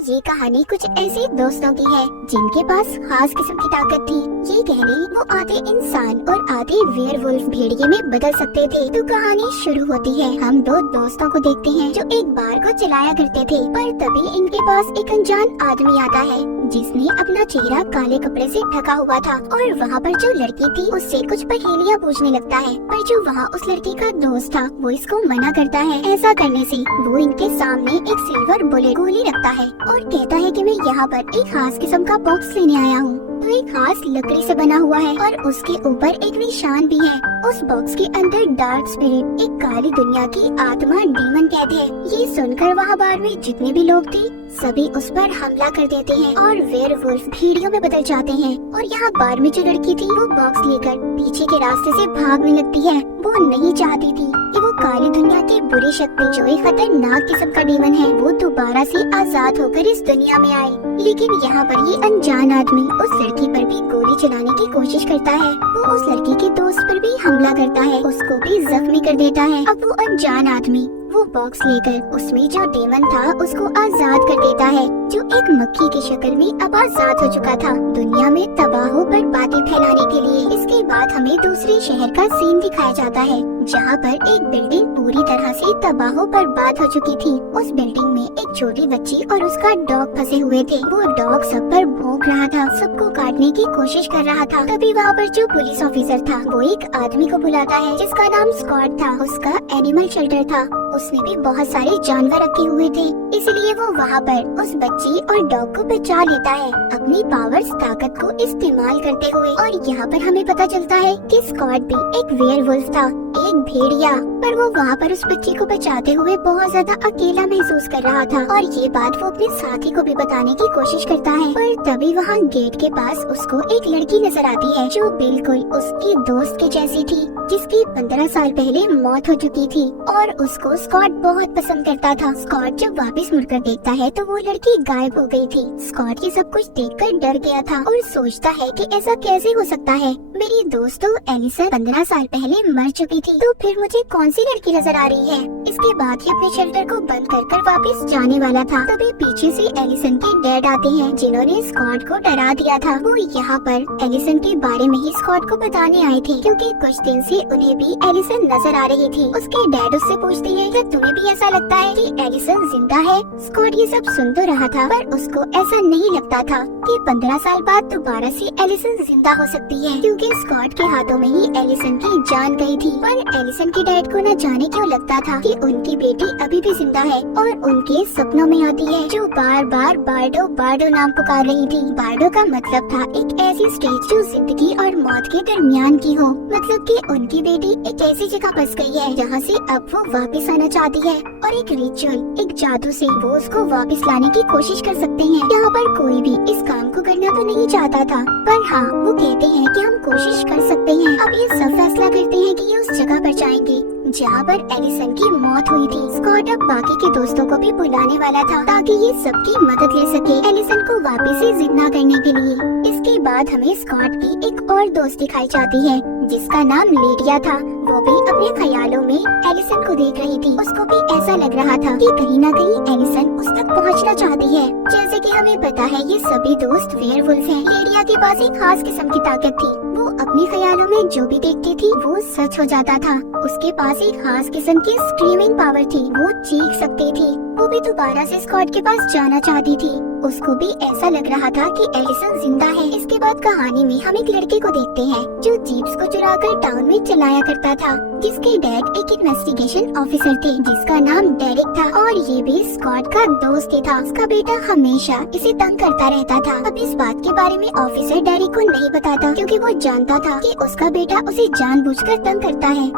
ये कहानी कुछ ऐसे दोस्तों की है जिनके पास खास किस्म की ताकत थी। ये कह लें वो आधे इंसान और आधे वेयरवुल्फ भेड़िए में बदल सकते थे। तो कहानी शुरू होती है। हम दो दोस्तों को देखते हैं जो एक बार को चलाया करते थे, पर तभी इनके पास एक अनजान आदमी आता है जिसने अपना चेहरा काले कपड़े से ढका हुआ था और वहाँ पर जो लड़की थी उससे कुछ पहेलियाँ पूछने लगता है। पर जो वहाँ उस लड़की का दोस्त था वो इसको मना करता है। ऐसा करने से वो इनके सामने एक सिल्वर बुलेट गोली रखता है और कहता है कि मैं यहाँ पर एक खास किस्म का बॉक्स लेने आया हूँ। तो एक खास लकड़ी से बना हुआ है और उसके ऊपर एक निशान भी है। उस बॉक्स के अंदर डार्क स्पिरिट, एक काली दुनिया की आत्मा, डीमन कैद है। ये सुनकर वहाँ बार में जितने भी लोग थे सभी उस पर हमला कर देते हैं और वेयरवुल्फ भेड़ियों में बदल जाते हैं। और यहाँ बार में जो लड़की थी वो बॉक्स लेकर पीछे के रास्ते से भागने लगती है। वो नहीं चाहती थी कि वो काली दुनिया की बुरी शक्ति, जो एक खतरनाक किस्म का डीमन है, वो दोबारा से आजाद होकर इस दुनिया में आए। लेकिन यहाँ पर ये अनजान आदमी उस लड़की पर भी गोली चलाने की कोशिश करता है। वो उस लड़की के दोस्त पर भी हमला करता है, उसको भी जख्मी कर देता है। अब वो अनजान आदमी वो बॉक्स लेकर उसमें जो डीमन था उसको आजाद कर देता है, जो एक मक्खी की शक्ल में अब आजाद हो चुका था दुनिया में तबाह बर्बादी फैलाने के लिए। इसके बाद हमें दूसरे शहर का सीन दिखाया जाता है जहाँ पर एक बिल्डिंग पूरी तरह से तबाह बर्बाद हो चुकी थी। उस बिल्डिंग में एक छोटी बच्ची और उसका डॉग फंसे हुए थे। वो डॉग सब पर भौंक रहा था, सबको काटने की कोशिश कर रहा था। तभी वहाँ पर जो पुलिस ऑफिसर था वो एक आदमी को बुलाता है जिसका नाम स्कॉट था। उसका एनिमल शेल्टर था, उसने भी बहुत सारे जानवर रखे हुए थे, इसलिए वो वहाँ पर उस बच्ची और डॉग को बचा लेता है अपनी पावर्स, ताकत को इस्तेमाल करते हुए। और यहाँ पर हमें पता चलता है कि स्कॉट भी एक वेयरवुल्फ था, एक भेड़िया। पर वो वहाँ पर उस बच्ची को बचाते हुए बहुत ज्यादा अकेला महसूस कर रहा था और ये बात वो अपने साथी को भी बताने की कोशिश करता है। पर तभी वहाँ गेट के पास उसको एक लड़की नजर आती है जो बिल्कुल उसकी दोस्त के जैसी थी, जिसकी 15 साल पहले मौत हो चुकी थी और उसको स्कॉट बहुत पसंद करता था। स्कॉट जब वापस मुड़कर देखता है तो वो लड़की गायब हो गई थी। स्कॉट ये सब कुछ देखकर डर गया था और सोचता है कि ऐसा कैसे हो सकता है, मेरी दोस्त तो एलिसन 15 साल पहले मर चुकी थी, तो फिर मुझे कौन सी लड़की नजर आ रही है। इसके बाद ये अपने शेल्टर को बंद कर वापस जाने वाला था, तभी पीछे से एलिसन के डैड आते हैं जिन्होंने स्कॉट को डरा दिया था। वो यहाँ पर एलिसन के बारे में ही स्कॉट को बताने आए थे क्योंकि कुछ दिन से उन्हें भी एलिसन नजर आ रही थी। उसके डैड उससे पूछते हैं कि तुम्हें भी ऐसा लगता है कि एलिसन जिंदा है। स्कॉट ये सब सुन तो रहा था पर उसको ऐसा नहीं लगता था कि 15 साल बाद दोबारा से एलिसन जिंदा हो सकती है, क्योंकि स्कॉट के हाथों में ही एलिसन की जान गई थी। पर एलिसन के डैड को न जाने क्यों लगता था कि उनकी बेटी अभी भी जिंदा है और उनके सपनों में आती है, जो बार बार बार्डो बार्डो नाम पुकार रही थी। बार्डो का मतलब था एक ऐसी स्टेज जो जिंदगी और मौत के दरमियान की हो, मतलब कि उनकी बेटी एक ऐसी जगह फंस गई है जहाँ से अब वो वापस आना चाहती है और एक रिचुअल, एक जादू से वो उसको वापस लाने की कोशिश कर सकते हैं। यहाँ पर कोई भी इस काम को करना तो नहीं चाहता था, पर हाँ वो कहते हैं कि हम कोशिश कर सकते हैं। अब ये सब फैसला करते हैं कि ये उस जगह पर जाएंगे जहाँ पर एलिसन की मौत हुई थी। स्कॉट अब बाकी के दोस्तों को भी बुलाने वाला था ताकि ये सबकी मदद ले सके एलिसन को वापस से जिंदा करने के लिए। इसके बाद हमें स्कॉट की एक और दोस्त दिखाई जाती है जिसका नाम लेडिया था। वो भी अपने ख्यालों में एलिसन को देख रही थी। उसको भी ऐसा लग रहा था कि कहीं ना कहीं एलिसन उस तक पहुंचना चाहती है। जैसे कि हमें पता है ये सभी दोस्त वेयरवुल्फ हैं। लेडिया के पास एक खास किस्म की ताकत थी, वो अपने ख्यालों में जो भी देखती थी वो सच हो जाता था। उसके पास एक खास किस्म की स्क्रीमिंग पावर थी, वो चीख सकती थी। वो भी दोबारा से स्कॉट के पास जाना चाहती थी। उसको भी ऐसा लग रहा था कि एलिसन जिंदा है। इसके बाद कहानी में हम एक लड़के को देखते हैं जो जीप्स को चुराकर टाउन में चलाया करता था, जिसके डैड एक इन्वेस्टिगेशन ऑफिसर थे जिसका नाम डेरिक था और ये भी स्कॉट का दोस्त ही था। उसका बेटा हमेशा इसे तंग करता रहता था। अब इस बात के बारे में ऑफिसर डेरिक को नहीं बताता क्योंकि वो जानता था कि उसका बेटा उसे जानबूझकर तंग करता है।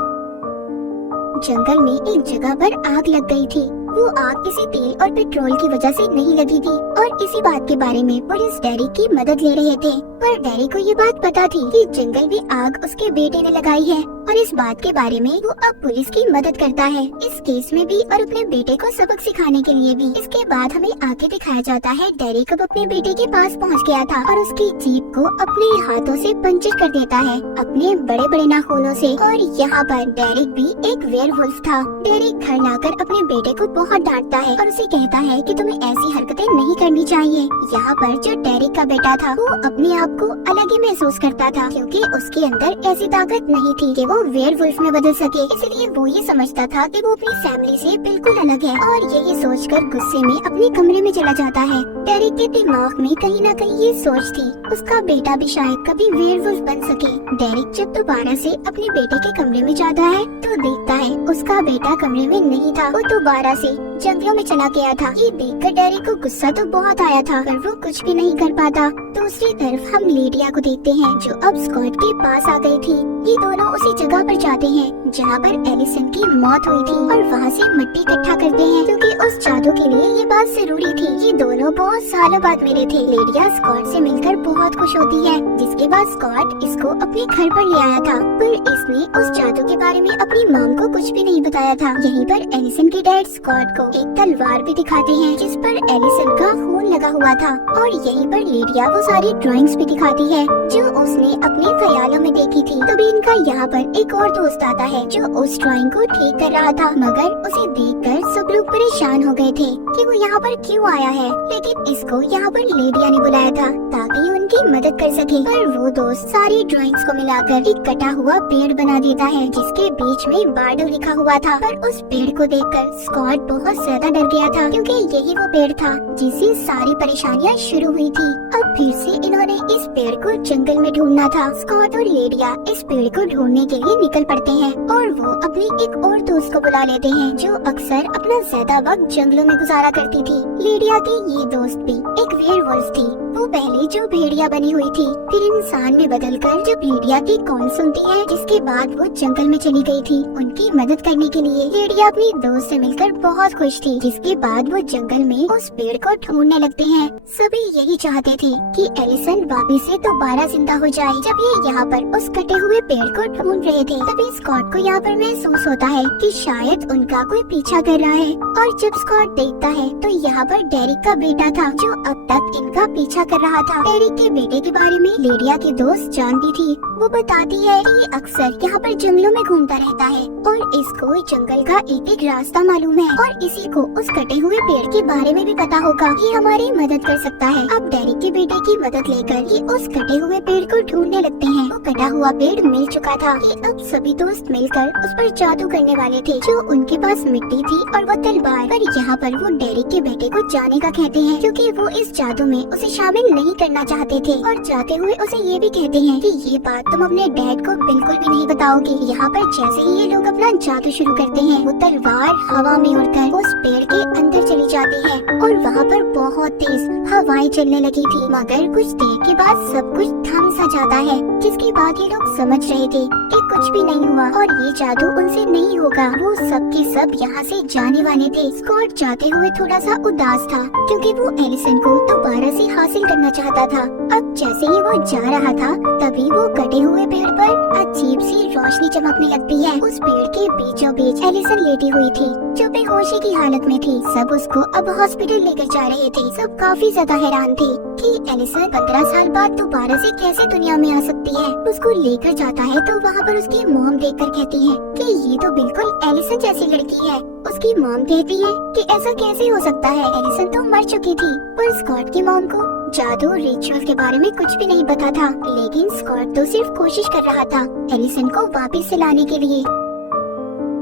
जंगल में एक जगह पर आग लग गई थी। वो आग किसी तेल और पेट्रोल की वजह से नहीं लगी थी और इसी बात के बारे में पुलिस डेरिक की मदद ले रहे थे। पर डेरिक को ये बात पता थी कि जंगल में आग उसके बेटे ने लगाई है और इस बात के बारे में वो अब पुलिस की मदद करता है इस केस में भी और अपने बेटे को सबक सिखाने के लिए भी। इसके बाद हमें आगे दिखाया जाता है डेरिक अब अपने बेटे के पास पहुंच गया था और उसकी जीप को अपने हाथों से पंचर कर देता है अपने बड़े बड़े नाखूनों से। और यहाँ पर डेरिक भी एक वेयरवुल्फ था। डेरिक घर लाकर अपने बेटे को बहुत डांटता है और उसे कहता है कि तुम्हें ऐसी हरकतें नहीं करनी चाहिए। यहाँ पर जो डेरिक का बेटा था वो अपने आप को अलग ही महसूस करता था, क्योंकि उसके अंदर ऐसी ताकत नहीं थी कि वो वेयरवुल्फ में बदल सके। इसलिए वो ये समझता था कि वो अपनी फैमिली से बिल्कुल अलग है, और यही सोचकर गुस्से में अपने कमरे में चला जाता है। डेरिक के दिमाग में कहीं न कहीं ये सोच थी, उसका बेटा भी शायद कभी वेयरवुल्फ बन सके। डेरिक जब दोबारा से अपने बेटे के कमरे में जाता है तो देखता है उसका बेटा कमरे में नहीं था, वो दोबारा से जंगलों में चला गया था। ये देखकर डेरिक को गुस्सा तो बहुत आया था, पर वो कुछ भी नहीं कर पाता। दूसरी तरफ हम लीडिया को देखते हैं, जो अब स्कॉट के पास आ गई थी। ये दोनों उसी जगह पर जाते हैं जहाँ पर एलिसन की मौत हुई थी, और वहाँ से मिट्टी इकट्ठा करते हैं, क्योंकि उस जादू के लिए ये बात जरूरी थी। ये दोनों बहुत सालों बाद मिले थे। लीडिया स्कॉट से मिलकर बहुत खुश होती है, जिसके बाद स्कॉट इसको अपने घर पर ले आया था, पर इसने उस जादू के बारे में अपनी मॉम को कुछ भी नहीं बताया था। यहीं पर एलिसन के डैड स्कॉट को एक तलवार भी दिखाते हैं, जिस पर एलिसन का खून लगा हुआ था, और यहीं पर लीडिया वो सारी ड्राइंग्स भी दिखाती है जो उसने अपने ख्यालों में देखी थी। तभी इनका यहाँ पर एक और दोस्त आता है, जो उस ड्राइंग को ठीक कर रहा था, मगर उसे देखकर सब लोग परेशान हो गए थे कि वो यहाँ पर क्यों आया है। लेकिन इसको यहाँ पर लीडिया ने बुलाया था ताकि उनकी मदद कर सके, पर वो दोस्त सारी ड्राइंग्स को मिलाकर एक कटा हुआ पेड़ बना देता है, जिसके बीच में बार्डो लिखा हुआ था। पर उस पेड़ को देखकर स्कॉट बहुत ज्यादा डर गया था, क्योंकि यही वो पेड़ था जिससे सारी परेशानियाँ शुरू हुई थी। अब फिर से इन्होंने इस पेड़ को जंगल में ढूंढना था। स्कॉट और लीडिया इस पेड़ को ढूंढने के लिए निकल पड़ते हैं, और वो अपनी एक और दोस्त को बुला लेते हैं, जो अक्सर अपना ज्यादा वक्त जंगलों में गुजारा करती थी। लीडिया की ये दोस्त भी एक वेयरवुल्फ थी। वो पहले जो भेड़िया बनी हुई थी, फिर इंसान में बदलकर जब लीडिया की कॉल सुनती है, जिसके बाद वो जंगल में चली गई थी उनकी मदद करने के लिए। लीडिया अपनी दोस्त से मिलकर बहुत खुश थी, जिसके बाद वो जंगल में उस पेड़ को ढूंढने लगते हैं। सभी यही चाहते थे कि एलिसन वापिस से दोबारा जिंदा हो जाए। जब ये यहाँ पर उस कटे हुए पेड़ को ढूंढ रहे थे, तभी स्कॉट को यहाँ पर महसूस होता है कि शायद उनका कोई पीछा कर रहा है, और जब स्कॉट देखता है तो यहाँ पर डेरिक का बेटा था, जो अब तक इनका पीछा कर रहा था। डेरिक के बेटे के बारे में लीडिया की दोस्त जानती थी। वो बताती है कि ये अक्सर यहाँ पर जंगलों में घूमता रहता है, और इसको जंगल का एक एक रास्ता मालूम है, और इसी को उस कटे हुए पेड़ के बारे में भी पता होगा। ये हमारी मदद कर सकता है। अब डेरिक के बेटे की मदद लेकर ये उस कटे हुए पेड़ को ढूंढने लगते हैं। वो कटा हुआ पेड़ मिल चुका था। ये अब सभी दोस्त मिलकर उस पर जादू करने वाले थे, जो उनके पास मिट्टी थी और वो तलवार। पर यहाँ पर वो डेरिक के बेटे को जाने का कहते हैं, क्योंकि वो इस जादू में उसे शामिल नहीं करना चाहते थे, और जाते हुए उसे ये भी कहते हैं कि ये बात तुम अपने डैड को बिल्कुल भी नहीं बताओगे। यहाँ पर जैसे ही ये लोग अपना जादू शुरू करते हैं, वो तलवार हवा में उड़कर उस पेड़ के अंदर चली जाती है, और वहाँ पर बहुत तेज हवाएं चलने लगी थी। मगर कुछ देर के बाद सब कुछ थम सा जाता है, जिसके बाद ये लोग समझ रहे थे कि कुछ भी नहीं हुआ और ये जादू उनसे नहीं होगा। वो सब के सब यहाँ से जाने वाले थे। स्कॉट जाते हुए थोड़ा सा उदास था, क्योंकि वो एलिसन को दोबारा से हासिल करना चाहता था। अब जैसे ही वो जा रहा था, तभी वो कटे हुए पेड़ पर अजीब सी रोशनी चमकने लगती है। उस पेड़ के बीचों बीच एलिसन लेटी हुई थी, जो बेहोशी की हालत में थी। सब उसको अब हॉस्पिटल लेकर जा रहे थे। सब काफी ज्यादा हैरान थे कि एलिसन 15 साल बाद दोबारा से कैसे दुनिया में आ सकती है। उसको लेकर जाता है तो वहाँ पर उसकी मॉम देखकर कहती है कि ये तो बिल्कुल एलिसन जैसी लड़की है। उसकी मॉम कहती है कि ऐसा कैसे हो सकता है, एलिसन तो मर चुकी थी। पर स्कॉट की मॉम को जादू रिचुअल के बारे में कुछ भी नहीं पता था, लेकिन स्कॉट तो सिर्फ कोशिश कर रहा था एलिसन को वापस से लाने के लिए।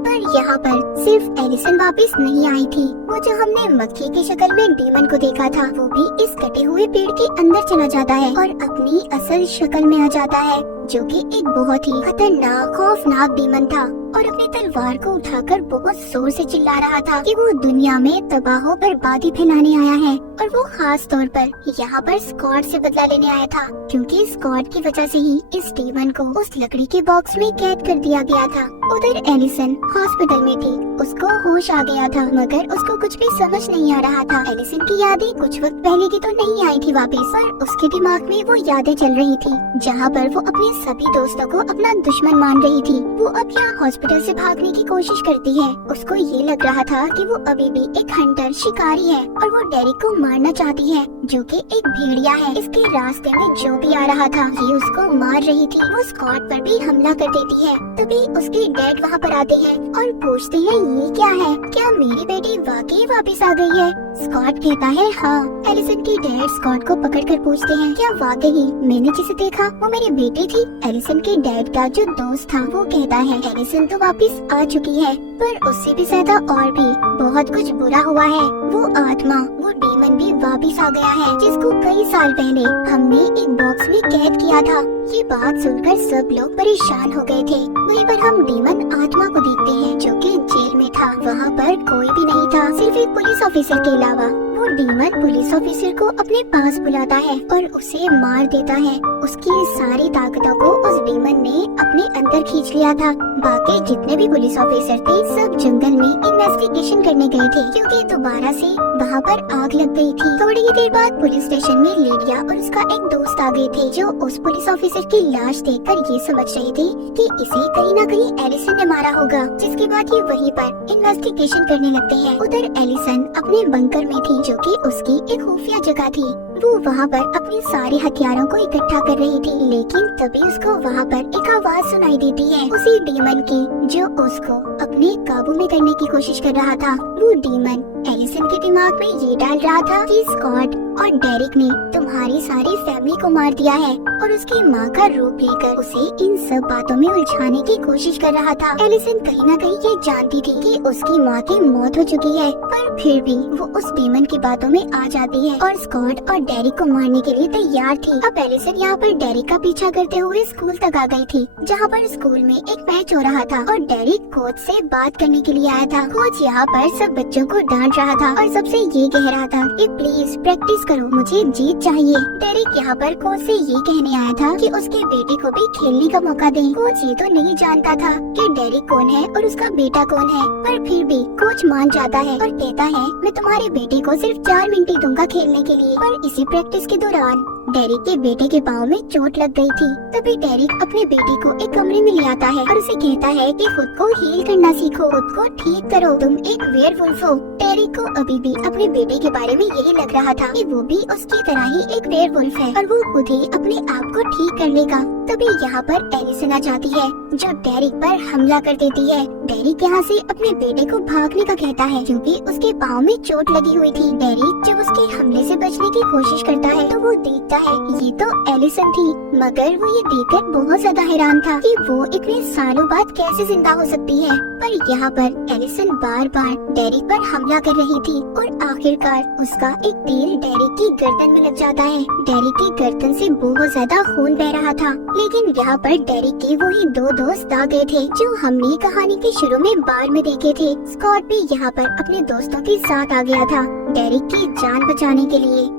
पर यहाँ पर सिर्फ एलिसन वापस नहीं आई थी। वो जो हमने मक्खी की शक्ल में डीमन को देखा था, वो भी इस कटे हुए पेड़ के अंदर चला जाता है और अपनी असल शक्ल में आ जाता है, जो कि एक बहुत ही खतरनाक खौफनाक डीमन था, और अपनी तलवार को उठाकर बहुत जोर से चिल्ला रहा था कि वो दुनिया में तबाह बर्बादी फैलाने आया है, और वो खास तौर पर यहाँ पर स्कॉट से बदला लेने आया था, क्योंकि स्कॉट की वजह से ही इस डीमन को उस लकड़ी के बॉक्स में कैद कर दिया गया था। उधर एलिसन हॉस्पिटल में थी। उसको होश आ गया था, मगर उसको कुछ भी समझ नहीं आ रहा था। एलिसन की यादें कुछ वक्त पहले की तो नहीं आई थी वापस, पर उसके दिमाग में वो यादें चल रही थी, जहाँ पर वो अपने सभी दोस्तों को अपना दुश्मन मान रही थी। वो अब यहाँ हॉस्पिटल से भागने की कोशिश करती है। उसको ये लग रहा था कि वो अभी भी एक हंटर शिकारी है, और वो डेरिक को मारना चाहती है, जो कि एक भेड़िया है। इसके रास्ते में जो भी आ रहा था ये उसको मार रही थी। वो स्कॉट पर भी हमला कर देती है। तभी उसके डैड वहाँ पर आते हैं और पूछते हैं ये क्या है, क्या मेरी बेटी वाकई वापस आ गई है? स्कॉट कहता है हाँ। एलिसन की डैड स्कॉट को पकड़कर पूछते हैं क्या वाकई मैंने जिसे देखा वो मेरी बेटी थी? एलिसन के डैड का जो दोस्त था वो कहता है एलिसन तो वापस आ चुकी है, पर उससे भी ज्यादा और भी बहुत कुछ बुरा हुआ है। वो आत्मा, वो डीमन भी वापस आ गया है, जिसको कई साल पहले हमने एक बॉक्स में कैद किया था। ये बात सुनकर सब लोग परेशान हो गए थे। वहीं पर हम डीमन आत्मा को देखते हैं जो कि जेल में था। वहाँ पर कोई भी नहीं था, सिर्फ एक पुलिस ऑफिसर के अलावा। वो डीमन पुलिस ऑफिसर को अपने पास बुलाता है और उसे मार देता है। उसकी सारी ताकतों को उस डीमन ने अपने अंदर खींच लिया था। बाकी जितने भी पुलिस ऑफिसर थे सब जंगल में इन्वेस्टिगेशन करने गए थे, क्योंकि दोबारा से वहाँ पर आग लग गई थी। थोड़ी ही देर बाद पुलिस स्टेशन में लेडिया और उसका एक दोस्त आ गए थे, जो उस पुलिस ऑफिसर की लाश देखकर ये समझ रहे थे कि इसे कहीं न कहीं एलिसन ने मारा होगा। जिसके बाद ये वहीं पर इन्वेस्टिगेशन करने लगते हैं। उधर एलिसन अपने बंकर में थी, जो कि उसकी एक खुफिया जगह थी। वो वहाँ पर अपने सारे हथियारों को इकट्ठा कर रही थी, लेकिन तभी उसको वहाँ पर एक आवाज सुनाई देती है उसी डीमन की, जो उसको अपने काबू में करने की कोशिश कर रहा था। वो डीमन एलिसन के दिमाग में ये डाल रहा था कि स्कॉट और डेरिक ने तुम्हारी सारी फैमिली को मार दिया है और उसकी माँ का रूप लेकर उसे इन सब बातों में उलझाने की कोशिश कर रहा था। एलिसन कहीं न कहीं ये जानती थी कि उसकी माँ की मौत हो चुकी है, पर फिर भी वो उस डीमन की बातों में आ जाती है और स्कॉट और डेरिक को मारने के लिए तैयार थी। अब एलिसन यहाँ पर डेरिक का पीछा करते हुए स्कूल तक आ गई थी, जहाँ पर स्कूल में एक मैच हो रहा था और डेरिक कोच से बात करने के लिए आया था। कोच यहाँ पर सब बच्चों को डांट रहा था और सबसे ये कह रहा था कि प्लीज प्रैक्टिस करो, मुझे जीत चाहिए। डेरिक यहाँ पर कोच से ये कहने आया था कि उसके बेटे को भी खेलने का मौका दें। कोच ये तो नहीं जानता था कि डेरिक कौन है और उसका बेटा कौन है, पर फिर भी कोच मान जाता है और कहता है मैं तुम्हारे बेटे को सिर्फ 4 मिनट ही दूंगा खेलने के लिए। पर इसी प्रैक्टिस के दौरान डेरिक के बेटे के पाँव में चोट लग गई थी। तभी डेरिक अपने बेटे को एक कमरे में ले आता है और उसे कहता है कि खुद को हील करना सीखो, खुद को ठीक करो, तुम एक वेयरवुल्फ हो। डेरिक को अभी भी अपने बेटे के बारे में यही लग रहा था कि वो भी उसकी तरह ही एक वेयरवुल्फ है और वो खुद ही अपने आप को ठीक कर लेगा। तभी यहाँ पर एलिसन आ जाती है, जो डेरिक पर हमला कर देती है। डेरिक यहाँ से अपने बेटे को भागने का कहता है, क्योंकि उसके पाँव में चोट लगी हुई थी। डेरिक जब उसके हमले से बचने की कोशिश करता है तो वो देखता है ये तो एलिसन थी, मगर वो ये देखकर बहुत ज्यादा हैरान था कि वो इतने सालों बाद कैसे जिंदा हो सकती है। पर यहाँ पर एलिसन बार बार डेरिक पर हमला कर रही थी और आखिरकार उसका एक तीर डेरिक की गर्दन में लग जाता है। डेरिक की गर्दन से बहुत ज्यादा खून बह रहा था, लेकिन यहाँ पर डेरिक के वही 2 दोस्त आ गए थे, जो हमने कहानी के शुरू में बार में देखे थे। स्कॉट भी यहाँ पर अपने दोस्तों के साथ आ गया था डेरिक की जान बचाने के लिए।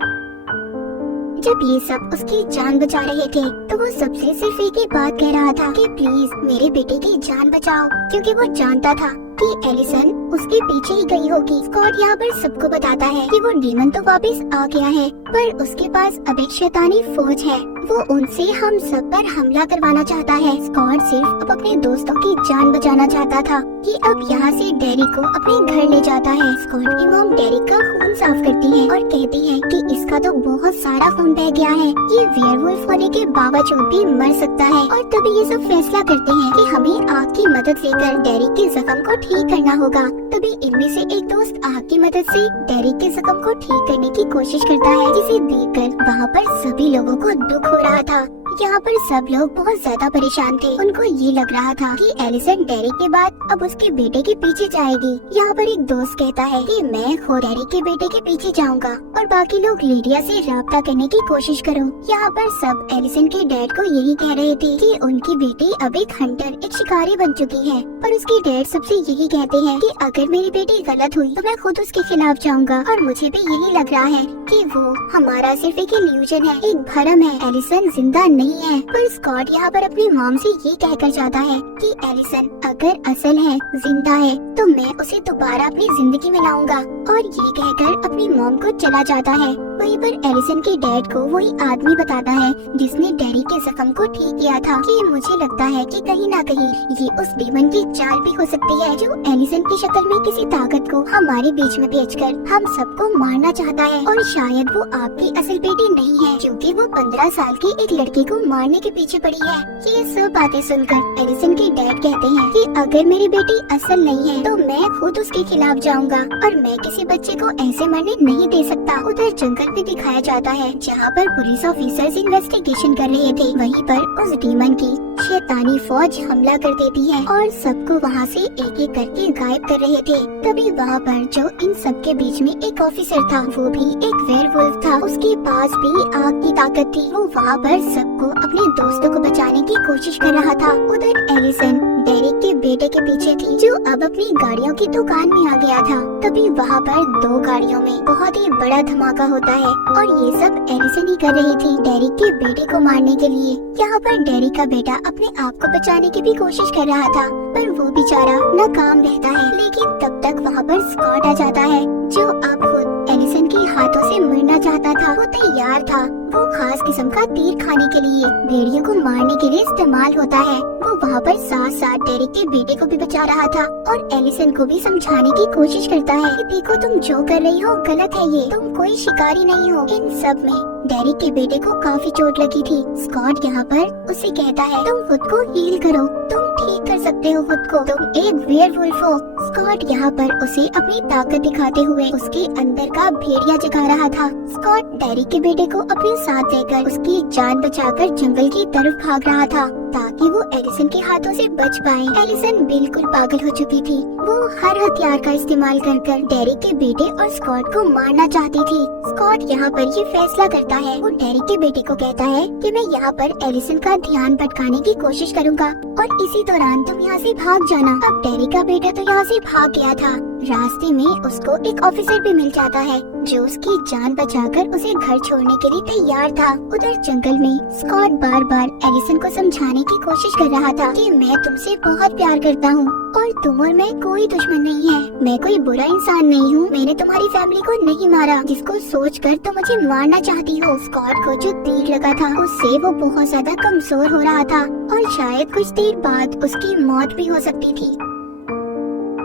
जब ये सब उसकी जान बचा रहे थे तो वो सबसे सिर्फ एक ही बात कह रहा था कि प्लीज मेरे बेटे की जान बचाओ, क्योंकि वो जानता था कि एलिसन उसके पीछे ही गई होगी। स्कॉट यहाँ पर सबको बताता है कि वो डीमन तो वापस आ गया है, पर उसके पास अब एक शैतानी फौज है, वो उनसे हम सब पर हमला करवाना चाहता है। स्कॉट सिर्फ अब अपने दोस्तों की जान बचाना चाहता था कि अब यहाँ से डेरिक को अपने घर ले जाता है। स्कॉट की मॉम डेरिक का खून साफ करती है और कहती है कि इसका तो बहुत सारा खून बह गया है, ये वेयरवुल्फ होने के बावजूद भी मर सकता है। और तभी ये सब फैसला करते हैं कि हमें आग की मदद लेकर डेरिक के जख्म को ठीक करना होगा। तभी इनमें से एक दोस्त आग की मदद से डेरिक के जख्म को ठीक करने की कोशिश करता है, जिसे देखकर वहाँ पर सभी लोगों को दुख हो रहा था। यहाँ पर सब लोग बहुत ज्यादा परेशान थे। उनको ये लग रहा था कि एलिसन डेरिक के बाद अब उसके बेटे के पीछे जाएगी। यहाँ पर एक दोस्त कहता है कि मैं खुद डेरिक के बेटे के पीछे जाऊंगा और बाकी लोग लिडिया से राब्ता करने की कोशिश करो। यहाँ पर सब एलिसन के डैड को यही कह रहे थे कि उनकी बेटी अब एक हंटर, एक शिकारी बन चुकी है, पर उसके डैड सबसे यही कहते हैं कि अगर मेरी बेटी गलत हुई तो मैं खुद उसके खिलाफ जाऊंगा। और मुझे भी यही लग रहा है कि वो हमारा सिर्फ एक इल्यूजन है, एक भ्रम है, एलिसन जिंदा नहीं है। पर स्कॉट यहाँ पर अपनी मॉम से ये कहकर जाता है कि एलिसन अगर असल है, जिंदा है, तो मैं उसे दोबारा अपनी जिंदगी में लाऊंगा। और ये कहकर अपनी मॉम को चला जाता है। वहीं पर एलिसन के डैड को वही आदमी बताता है जिसने डैडी के जख्म को ठीक किया था कि मुझे लगता है कि कहीं ना कहीं ये उस डीमन की चाल भी हो सकती है जो एलिसन की शक्ल में किसी ताकत को हमारे बीच में भेजकर हम सबको मारना चाहता है। और शायद वो आपकी असल बेटी नहीं है क्योंकि वो 15 साल की एक लड़की को मारने के पीछे पड़ी है। ये सब बातें सुनकर एलिसन के डैड कहते हैं कि अगर मेरी बेटी असल नहीं है तो मैं खुद उसके खिलाफ जाऊंगा और मैं किसी बच्चे को ऐसे मरने नहीं दे सकता। उधर जंगल भी दिखाया जाता है जहाँ पर पुलिस ऑफिसर्स इन्वेस्टिगेशन कर रहे थे। वहीं पर उस डीमन की शैतानी फौज हमला कर देती है और सबको वहाँ से एक एक करके गायब कर रहे थे। तभी वहाँ पर जो इन सब के बीच में एक ऑफिसर था वो भी एक वेयरवुल्फ था। उसके पास भी आग की ताकत थी। वो वहाँ पर सबको अपने दोस्तों को बचाने की कोशिश कर रहा था। उधर एलिसन डेरिक के बेटे के पीछे थी जो अब अपनी गाड़ियों की दुकान में आ गया था। तभी वहाँ पर 2 गाड़ियों में बहुत ही बड़ा धमाका होता है और ये सब एलिसन ही कर रही थी डेरिक के बेटे को मारने के लिए। यहाँ पर डेरिक का बेटा अपने आप को बचाने की भी कोशिश कर रहा था पर वो बेचारा नाकाम रहता है। लेकिन तब तक वहाँ पर स्कॉट आ जाता है जो अब खुद एलिसन के हाथों से मरना चाहता था। वो तैयार था। वो खास किस्म का तीर खाने के लिए भेड़ियों को मारने के लिए इस्तेमाल होता है। वो वहाँ पर साथ साथ डेरिक के बेटे को भी बचा रहा था और एलिसन को भी समझाने की कोशिश करता है कि देखो तुम जो कर रही हो गलत है, ये तुम कोई शिकारी नहीं हो। इन सब में डेरिक के बेटे को काफी चोट लगी थी। स्कॉट यहाँ पर उसे कहता है तुम खुद को हील करो, तुम ठीक कर सकते हो खुद को, तुम एक वेयरवुल्फ हो। स्कॉट यहाँ पर उसे अपनी ताकत दिखाते हुए उसके अंदर का भेड़िया जगा रहा था। स्कॉट डेरिक के बेटे को अपने साथ लेकर उसकी जान बचाकर जंगल की तरफ भाग रहा था ताकि वो एलिसन के हाथों से बच पाए। एलिसन बिल्कुल पागल हो चुकी थी। वो हर हथियार का इस्तेमाल कर डेरिक के बेटे और स्कॉट को मारना चाहती थी। स्कॉट यहाँ पर ये फैसला करता है। वो डेरिक के बेटे को कहता है कि मैं यहाँ पर एलिसन का ध्यान भटकाने की कोशिश करूँगा और इसी दौरान तुम यहाँ से भाग जाना। अब डेरिक का बेटा तो यहाँ से भाग गया था। रास्ते में उसको एक ऑफिसर भी मिल जाता है जो उसकी जान बचाकर उसे घर छोड़ने के लिए तैयार था। उधर जंगल में स्कॉट बार बार एलिसन को समझाने की कोशिश कर रहा था कि मैं तुमसे बहुत प्यार करता हूँ और तुम और मैं कोई दुश्मन नहीं है, मैं कोई बुरा इंसान नहीं हूँ, मैंने तुम्हारी फैमिली को नहीं मारा जिसको सोचकर तुम मुझे मारना चाहती हो। स्कॉट को जो तीर लगा था उससे वो बहुत ज्यादा कमजोर हो रहा था और शायद कुछ देर बाद उसकी मौत भी हो सकती थी।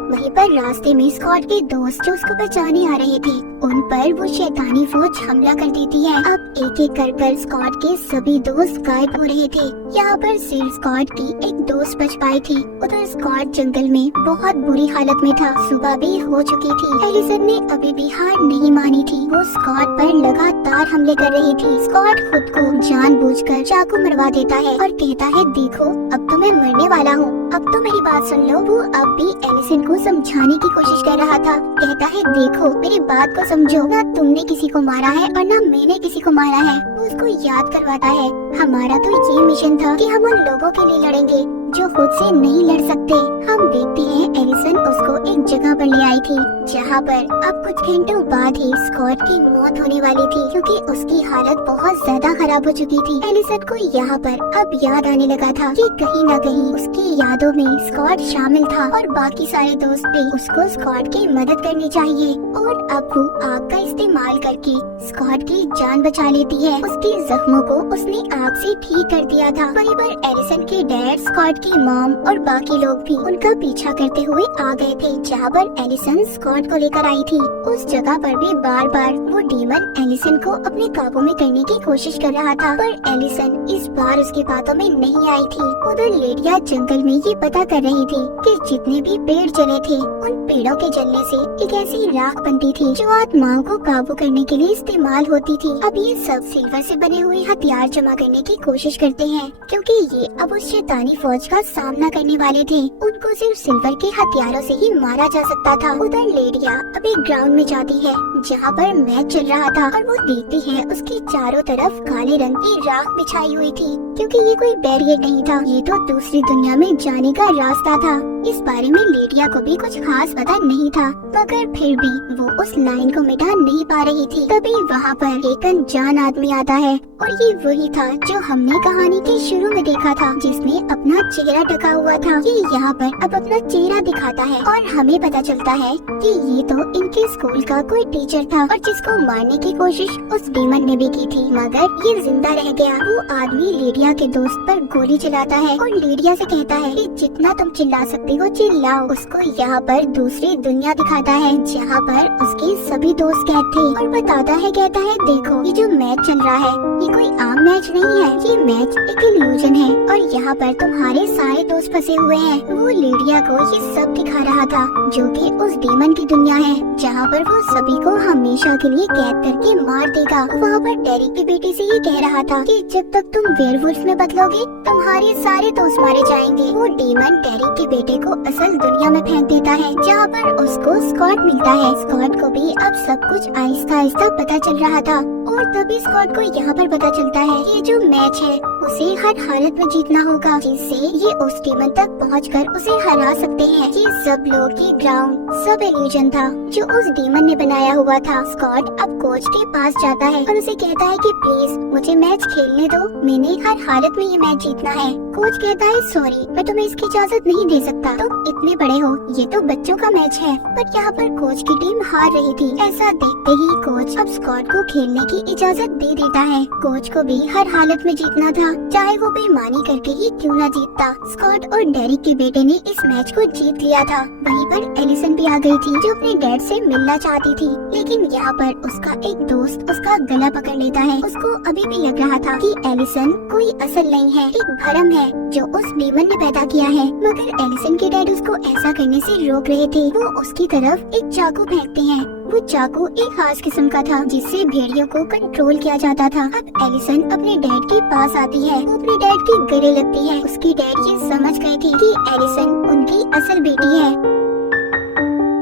वहीं पर रास्ते में स्कॉट के दोस्त जो उसको बचाने आ रहे थे उन पर वो शैतानी फौज हमला कर देती है। अब एक एक कर स्कॉट के सभी दोस्त गायब हो रहे थे। यहाँ पर सिर्फ स्कॉट की एक दोस्त बच पाई थी। उधर स्कॉट जंगल में बहुत बुरी हालत में था। सुबह भी हो चुकी थी। एलिसन ने अभी भी हार नहीं मानी थी। वो स्कॉट पर लगातार हमले कर रही थी। स्कॉट खुद को जानबूझकर चाकू मरवा देता है और कहता है देखो अब तो मैं मरने वाला हूँ, अब तो मेरी बात सुन लो। वो अब भी एलिसन को समझाने की कोशिश कर रहा था। कहता है देखो मेरी बात को समझो, ना तुमने किसी को मारा है और ना मैंने किसी को मारा है। वो उसको याद करवाता है हमारा तो ये मिशन था कि हम उन लोगों के लिए लड़ेंगे जो खुद से नहीं लड़ सकते। हम देखते हैं एलिसन उसको एक जगह पर ले आई थी जहाँ पर अब कुछ घंटों बाद ही स्कॉट की मौत होने वाली थी क्योंकि उसकी हालत बहुत ज्यादा खराब हो चुकी थी। एलिसन को यहाँ पर अब याद आने लगा था कि कहीं न कहीं उसकी यादों में स्कॉट शामिल था और बाकी सारे दोस्त भी उसको स्कॉट की मदद करनी चाहिए। और अब वो आग का इस्तेमाल करके स्कॉट की जान बचा लेती है। उसके जख्मों को उसने आग से ठीक कर दिया था। वहीं पर एलिसन के डैड, स्कॉट की मॉम और बाकी लोग भी उनका पीछा करते हुए आ गए थे जहाँ पर एलिसन स्कॉट को लेकर आई थी। उस जगह पर भी बार बार वो डीमन एलिसन को अपने काबू में करने की कोशिश कर रहा था पर एलिसन इस बार उसकी बातों में नहीं आई थी। उधर लेडिया जंगल में ये पता कर रही थी कि जितने भी पेड़ जले थे उन पेड़ों के जलने से एक ऐसी राख बनती थी जो आत्माओं को काबू करने के लिए इस्तेमाल होती थी। अब ये सब सिल्वर से बने हुए हथियार जमा करने की कोशिश करते हैं क्योंकि ये अब उस शैतानी फौज का सामना करने वाले थे। उनको सिर्फ सिल्वर के हथियारों से ही मारा जा सकता था। उधर लेडिया अब एक ग्राउंड में जाती है जहाँ पर मैच चल रहा था और वो देखती है उसके चारों तरफ काले रंग की राख बिछाई हुई थी, क्योंकि ये कोई बैरियर नहीं था, ये तो दूसरी दुनिया में जाने का रास्ता था। इस बारे में लेडिया को भी कुछ खास पता नहीं था, मगर फिर भी वो उस लाइन को मिटा नहीं पा रही थी। तभी वहाँ पर एक अनजान आदमी आता है और ये वही था जो हमने कहानी के शुरू में देखा था, जिसने अपना चेहरा ढका हुआ था। ये यहाँ पर अब अपना चेहरा दिखाता है और हमें पता चलता है कि ये तो इनके स्कूल का कोई टीचर था और जिसको मारने की कोशिश उस डीमन ने भी की थी, मगर ये जिंदा रह गया। वो आदमी लेडिया के दोस्त पर गोली चलाता है और लेडिया से कहता है कि जितना तुम चिल्ला सकती हो चिल्लाओ। उसको यहाँ पर दूसरी दुनिया दिखाता है जहाँ पर उसके सभी दोस्त कैद थे और बताता है, कहता है देखो ये जो मैच चल रहा है ये कोई आम मैच नहीं है, ये मैच एक इल्यूजन है और यहाँ पर तुम्हारे सारे दोस्त फंसे हुए हैं। वो लेडिया को ये सब दिखा रहा था जो कि उस डीमन की दुनिया है जहाँ पर वो सभी को हमेशा के लिए कैद करके मार देगा। वहाँ पर डेरिक की बेटी से ये कह रहा था कि जब तक तुम वेयरवुल्फ में बदलोगे तुम्हारे सारे दोस्त मारे जाएंगे। वो डीमन डेरिक के बेटे को असल दुनिया में फेंक देता है जहाँ पर उसको स्कॉट मिलता है। स्कॉट को भी अब सब कुछ आहिस्ता आहिस्ता पता चल रहा था और तभी स्कॉट को यहाँ पर पता चलता है ये जो मैच है उसे हर हालत में जीतना होगा, जिससे ये उस डीमन तक पहुंचकर उसे हरा सकते हैं। ये सब लोग, ये ग्राउंड सब इल्यूजन था जो उस डीमन ने बनाया हुआ था। स्कॉट अब कोच के पास जाता है और उसे कहता है कि प्लीज मुझे मैच खेलने दो, मैंने हर हालत में ये मैच जीतना है। कोच कहता है सॉरी मैं तुम्हें इसकी इजाजत नहीं दे सकता, तुम इतने बड़े हो, ये तो बच्चों का मैच है। पर यहाँ पर कोच की टीम हार रही थी। ऐसा देखते ही कोच अब स्कॉट को खेलने की इजाजत दे देता है। कोच को भी हर हालत में जीतना था, चाहे वो बेईमानी करके ही क्यों न जीतता। स्कॉट और डेरिक के बेटे ने इस मैच को जीत लिया था। वहीं पर एलिसन भी आ गई थी जो अपने डैड से मिलना चाहती थी, लेकिन यहाँ पर उसका एक दोस्त उसका गला पकड़ लेता है। उसको अभी भी लग रहा था कि एलिसन कोई असल नहीं है, एक भरम है जो उस डीमन ने पैदा किया है। मगर एलिसन के डैड उसको ऐसा करने से रोक रहे थे। वो उसकी तरफ एक चाकू फेंकते हैं। वो चाकू एक खास किस्म का था जिससे भेड़ियों को कंट्रोल किया जाता था। अब एलिसन अपने डैड के पास आती है, वो अपने डैड के गले लगती है। उसकी डैड ये समझ गए थे कि एलिसन उनकी असल बेटी है।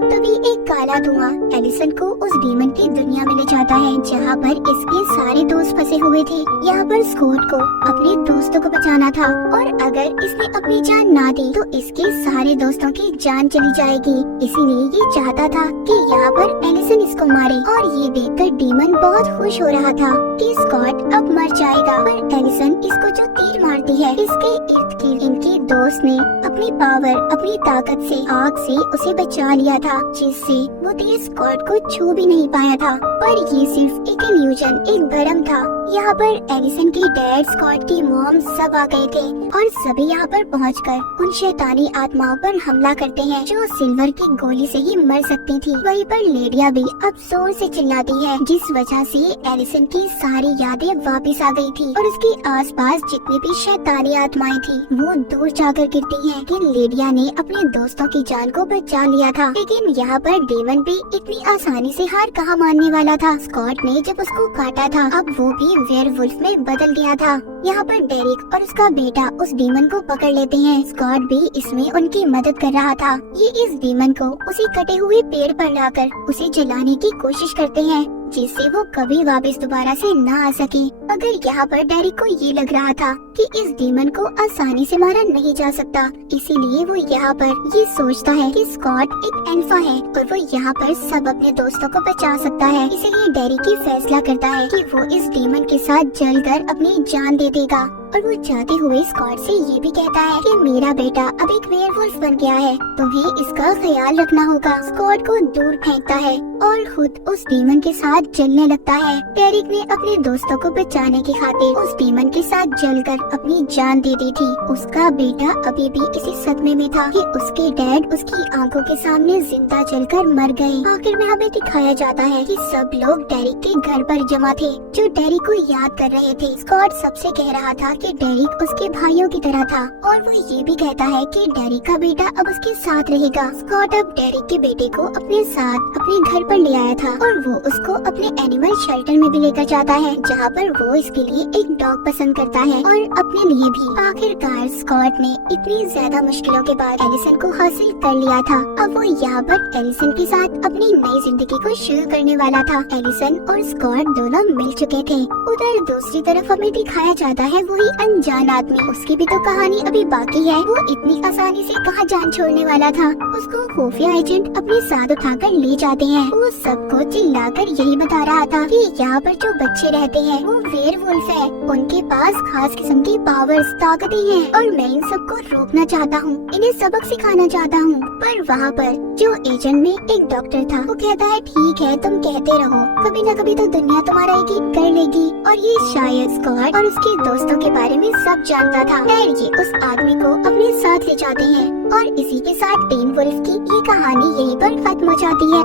तभी एक काला धुआं एलिसन को उस डीमन की दुनिया में ले जाता है जहाँ पर इसके सारे दोस्त फंसे हुए थे। यहाँ पर स्कॉट को अपने दोस्तों को बचाना था और अगर इसने अपनी जान ना दी तो इसके सारे दोस्तों की जान चली जाएगी। इसीलिए ये चाहता था कि यहाँ पर एलिसन इसको मारे और ये देखकर डीमन बहुत खुश हो रहा था कि स्कॉट अब मर जाएगा। पर एलिसन इसको जो तीर मारती है इसके इर्द गिर्द इनके दोस्त ने अपनी पावर, अपनी ताकत से आग से उसे बचा लिया था, जिससे वो तीर स्कॉट को छू भी नहीं पाया था। पर ये सिर्फ एक इल्यूजन, एक भ्रम था। यहाँ पर एलिसन के डैड, स्कॉट की मॉम सब आ गए थे और सभी यहाँ पर पहुंचकर उन शैतानी आत्माओं पर हमला करते हैं जो सिल्वर की गोली से ही मर सकती थी। वहीं पर लेडिया भी अब जोर से चिल्लाती है जिस वजह से एलिसन की सारी यादें वापस आ गई थी और उसके आसपास जितनी भी शैतानी आत्माएं थी वो दूर जाकर गिरती हैं कि लेडिया ने अपने दोस्तों की जान को बचा लिया था। लेकिन यहाँ पर डीमन भी इतनी आसानी से हार कहाँ मानने वाला था। स्कॉट ने जब उसको काटा था अब वो भी वेयरवुल्फ में बदल गया था। यहाँ पर डेरिक और उसका बेटा उस डीमन को पकड़ लेते हैं। स्कॉट भी इसमें उनकी मदद कर रहा था। ये इस डीमन को उसी कटे हुए पेड़ पर लाकर उसे जलाने की कोशिश करते हैं जिससे वो कभी वापस दोबारा से न आ सके। मगर यहाँ पर डेरिक को ये लग रहा था कि इस डीमन को आसानी से मारा नहीं जा सकता, इसीलिए वो यहाँ पर ये सोचता है कि स्कॉट एक अल्फा है और वो यहाँ पर सब अपने दोस्तों को बचा सकता है। इसीलिए डेरिक ये फैसला करता है कि वो इस डीमन के साथ जलकर अपनी जान दे देगा और वो जाते हुए स्कॉट से ये भी कहता है कि मेरा बेटा अब एक वेयरवुल्फ बन गया है, तुम्हें इसका ख्याल रखना होगा। स्कॉट को दूर फेंकता है और खुद उस डीमन के साथ जलने लगता है। डेरिक ने अपने दोस्तों को बचाने की खातिर उस डीमन के साथ जलकर अपनी जान दे दी थी। उसका बेटा अभी भी इसी सदमे में था कि उसके डैड उसकी आंखों के सामने जिंदा जलकर मर गए। आखिर में हमें दिखाया जाता है कि सब लोग डेरिक के घर पर जमा थे जो डेरिक को याद कर रहे थे। स्कॉट सबसे कह रहा था कि डेरिक उसके भाइयों की तरह था और वो ये भी कहता है कि डेरिक का बेटा अब उसके साथ रहेगा। स्कॉट अब डेरिक के बेटे को अपने साथ अपने घर पर ले आया था और वो उसको अपने एनिमल शेल्टर में भी लेकर जाता है, जहाँ पर वो इसके लिए एक डॉग पसंद करता है और अपने लिए भी। आखिरकार स्कॉट ने इतनी ज्यादा मुश्किलों के बाद एलिसन को हासिल कर लिया था। अब वो यहाँ पर एलिसन के साथ अपनी नई जिंदगी को शुरू करने वाला था। एलिसन और स्कॉट दोनों मिल चुके थे। उधर दूसरी तरफ हमें दिखाया जाता है वही अनजान आदमी। उसकी भी तो कहानी अभी बाकी है। वो इतनी आसानी से कहाँ जान छोड़ने वाला था। उसको खुफिया एजेंट अपने साथ उठाकर ले जाते हैं। वो सबको चिल्लाकर यही बता रहा था कि यहाँ पर जो बच्चे रहते हैं वो वेयरवुल्फ है। उनके पास खास किस्म की पावर्स, ताकतें हैं और मैं इन सबको रोकना चाहता हूँ, इन्हें सबक सिखाना चाहता हूँ। पर वहाँ पर जो एजेंट में एक डॉक्टर था वो कहता है ठीक है तुम कहते रहो, कभी न कभी तो दुनिया तुम्हारा यकीन कर लेगी। और ये शायद स्कॉट और उसके दोस्तों के बारे में सब जानता था। खैर ये उस आदमी को अपने साथ ले जाते हैं और इसी के साथ टीन वुल्फ की ये कहानी यहीं पर खत्म हो जाती है।